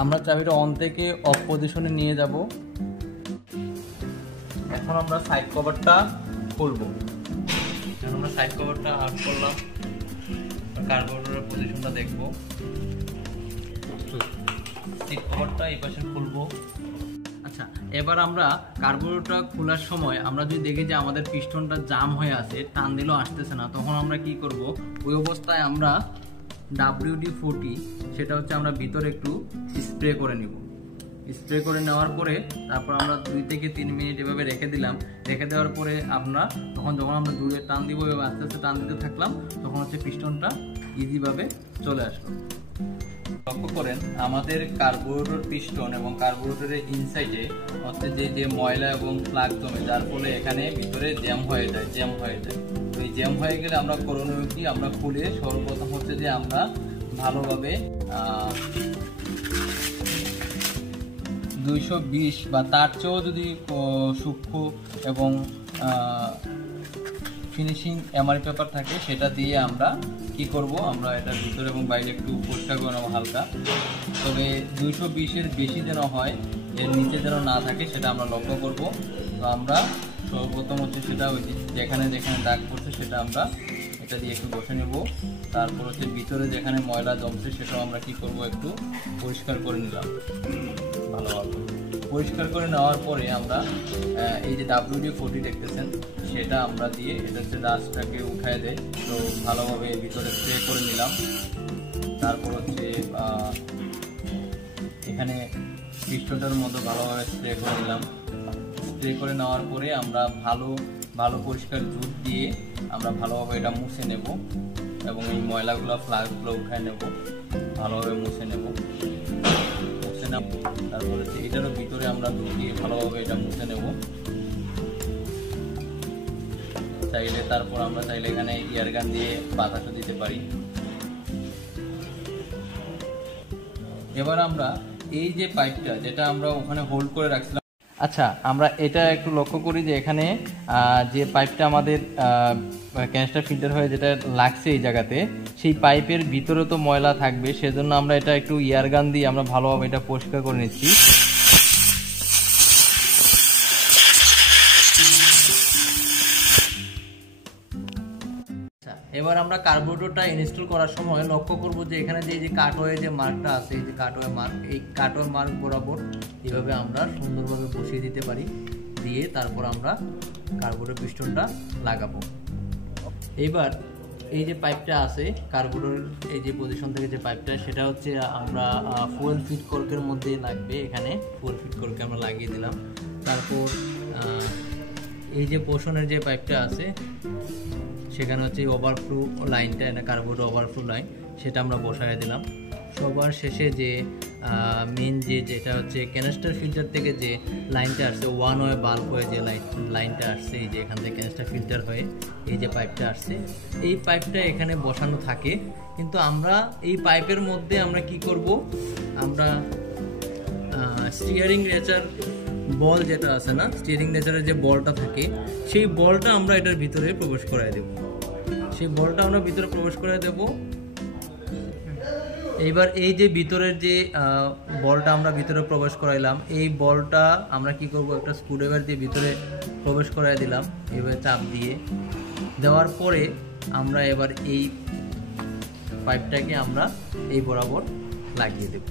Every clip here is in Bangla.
আমরা চাবিটা অন থেকে অফ পজিশনে নিয়ে যাব। এখন আমরা সাইড কভারটা খুলবো। এখন আমরা সাইড কভারটা আউট করলাম, কার্বোরেটরের পজিশনটা দেখবো। সিট কভারটা এই পাশে খুলবো। আচ্ছা, এবার আমরা কার্বোরেটরটা খোলার সময় আমরা যদি দেখি যে আমাদের পিস্টনটা জাম হয়ে আছে, টান দিলেও আসতেছে না, তখন আমরা কি করব, ওই অবস্থায় আমরা WD-40 সেটা হচ্ছে আমরা ভিতরে একটু স্প্রে করে নিব। স্প্রে করে নেওয়ার পরে তারপর আমরা 2 থেকে 3 মিনিট এভাবে রেখে দিলাম। রেখে দেওয়ার পরে আমরা যখন আমরা দূরে টান দিব, আস্তে আস্তে টান দিতে থাকলাম, তখন হচ্ছে পিস্টনটা ইজিভাবে চলে আসলো। লক্ষ্য করেন আমাদের কার্বোরেটর পিস্টন এবং কার্বোরেটরের ইনসাইডে হচ্ছে যে ময়লা এবং প্লাগ জমে, যার ফলে এখানে ভিতরে জ্যাম হয়ে যায়। তো এই জ্যাম হয়ে গেলে আমরা করণীয় কি, আমরা খুলে সর্বপ্রথম হচ্ছে যে আমরা ভালোভাবে 220 বা তার চেয়েও যদি সূক্ষ্ম এবং ফিনিশিং এমআরআই পেপার থাকে সেটা দিয়ে আমরা কি করব, আমরা এটার ভিতরে এবং বাইরে একটু পরিষ্কার করে নেবো হালকা। তবে 220-এর বেশি যেন হয়, এর নিচে যেন না থাকে সেটা আমরা লক্ষ্য করব। তো আমরা সর্বপ্রথম হচ্ছে সেটা ওই যেখানে দাগ পড়ছে সেটা আমরা এটা দিয়ে একটু বসে নেব। তারপর হচ্ছে ভিতরে যেখানে ময়লা জমছে সেটাও আমরা কি করব, একটু পরিষ্কার করে নিলাম ভালোভাবে। পরিষ্কার করে নেওয়ার পরে আমরা এই যে WD-40 দেখতেছেন সেটা আমরা দিয়ে এটা হচ্ছে ডাস্টটাকে উঠায় দেয়। তো ভালোভাবে ভিতরে স্প্রে করে নিলাম। তারপর হচ্ছে এখানে পিস্টনটার মতো ভালোভাবে স্প্রে করে নিলাম। স্প্রে করে নেওয়ার পরে আমরা ভালো পরিষ্কার জুট দিয়ে আমরা ভালোভাবে এটা মুছে নেব এবং এই ময়লাগুলো ফ্লাগগুলো উঠায় নেব, ভালোভাবে মুছে নেব। তারপরে এটারও ভিতরে আমরা ঢুকিয়ে ভালোভাবে এটা মুছে নেব। তারপর আমরা চাইলে এখানে এয়ারগান দিয়ে বাতাসও দিতে পারি। এবার আমরা এই যে পাইপটা যেটা আমরা ওখানে হোল্ড করে রাখছিলাম, আচ্ছা আমরা এটা একটু লক্ষ্য করি যে এখানে যে পাইপটা আমাদের ক্যানিস্টার ফিল্টার হয়ে যেটা লাগছে এই জায়গাতে, সেই পাইপের ভিতরে তো ময়লা থাকবে, সেজন্য আমরা এটা একটু এয়ারগান দিয়ে আমরা ভালোভাবে এটা পরিষ্কার করে নিচ্ছি। এবার আমরা কার্বোরেটরটা ইনস্টল করার সময় লক্ষ্য করব যে এখানে যে কাটওয়ে যে মার্কটা আছে, এই যে কাটওয়ে মার্ক, এই কাটওয়ে মার্ক বরাবর এইভাবে আমরা সুন্দরভাবে বসিয়ে দিতে পারি। দিয়ে তারপর আমরা কার্বোরেটর পিস্টনটা লাগাবো। এবার এই যে পাইপটা আছে কার্বোরেটর এই যে পজিশন থেকে যে পাইপটা, সেটা হচ্ছে আমরা ফুয়েল ফিট কর্কের মধ্যে লাগবে। এখানে ফুয়েল ফিট কর্কে আমরা লাগিয়ে দিলাম। তারপর এই যে পোর্শনের যে পাইপটা আছে সেখানে হচ্ছে ওভারফ্লো লাইনটা, এটা কার্বোরেটর ওভারফ্লো লাইন, সেটা আমরা বসায় দিলাম। সবার শেষে যে মেন যেটা হচ্ছে ক্যানিস্টার ফিল্টার থেকে যে লাইনটা আসছে, ওয়ান ওয়ে বাল্ব হয়ে যে লাইনটা আসছে, এই যে এখান থেকে ক্যানিস্টার ফিল্টার হয়ে এই যে পাইপটা আসছে, এই পাইপটা এখানে বসানো থাকে। কিন্তু আমরা এই পাইপের মধ্যে আমরা কি করব, আমরা স্টিয়ারিং নেচার বল যেটা আছে না, স্টিয়ারিং নেচারের যে বলটা থাকে, সেই বলটা আমরা এটার ভিতরে প্রবেশ করায় দেব। সেই বলটা আমরা ভিতরে প্রবেশ করায় দেব। এইবার এই যে ভিতরের যে বলটা আমরা ভিতরে প্রবেশ করাইলাম, এই বলটা আমরা কি করব, একটা স্ক্রুড্রাইভার দিয়ে ভিতরে প্রবেশ করাই দিলাম, এইভাবে চাপ দিয়ে দেওয়ার পরে আমরা এবার এই পাইপটাকে আমরা এই বরাবর লাগিয়ে দেব।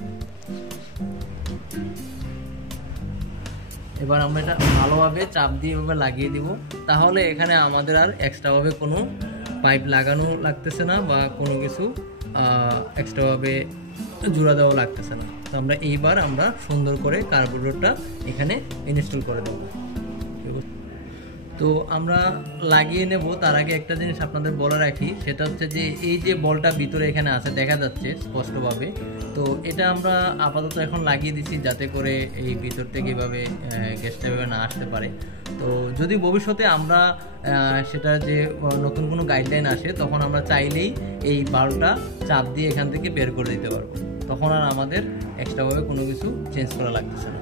এবার আমরা এটা ভালোভাবে চাপ দিয়ে এভাবে লাগিয়ে দিব। তাহলে এখানে আমাদের আর এক্সট্রাভাবে কোনো পাইপ লাগানো লাগতেছে না বা কোনো কিছু এক্সট্রাভাবে জোড়া দেওয়া লাগতেছে না। তো এইবার আমরা সুন্দর করে কার্বোরেটরটা এখানে ইনস্টল করে দেব। তো আমরা লাগিয়ে নেব, তার আগে একটা জিনিস আপনাদের বলে রাখি, সেটা হচ্ছে যে এই যে বলটা ভিতরে এখানে আছে দেখা যাচ্ছে স্পষ্টভাবে, তো এটা আমরা আপাতত এখন লাগিয়ে দিচ্ছি যাতে করে এই ভিতর থেকে এভাবে গ্যাসটা এভাবে না আসতে পারে। তো যদি ভবিষ্যতে আমরা সেটা যে নতুন কোনো গাইডলাইন আসে, তখন আমরা চাইলেই এই বাল্বটা চাপ দিয়ে এখান থেকে বের করে দিতে পারবো, তখন আর আমাদের এক্সট্রাভাবে কোনো কিছু চেঞ্জ করা লাগতেছে না।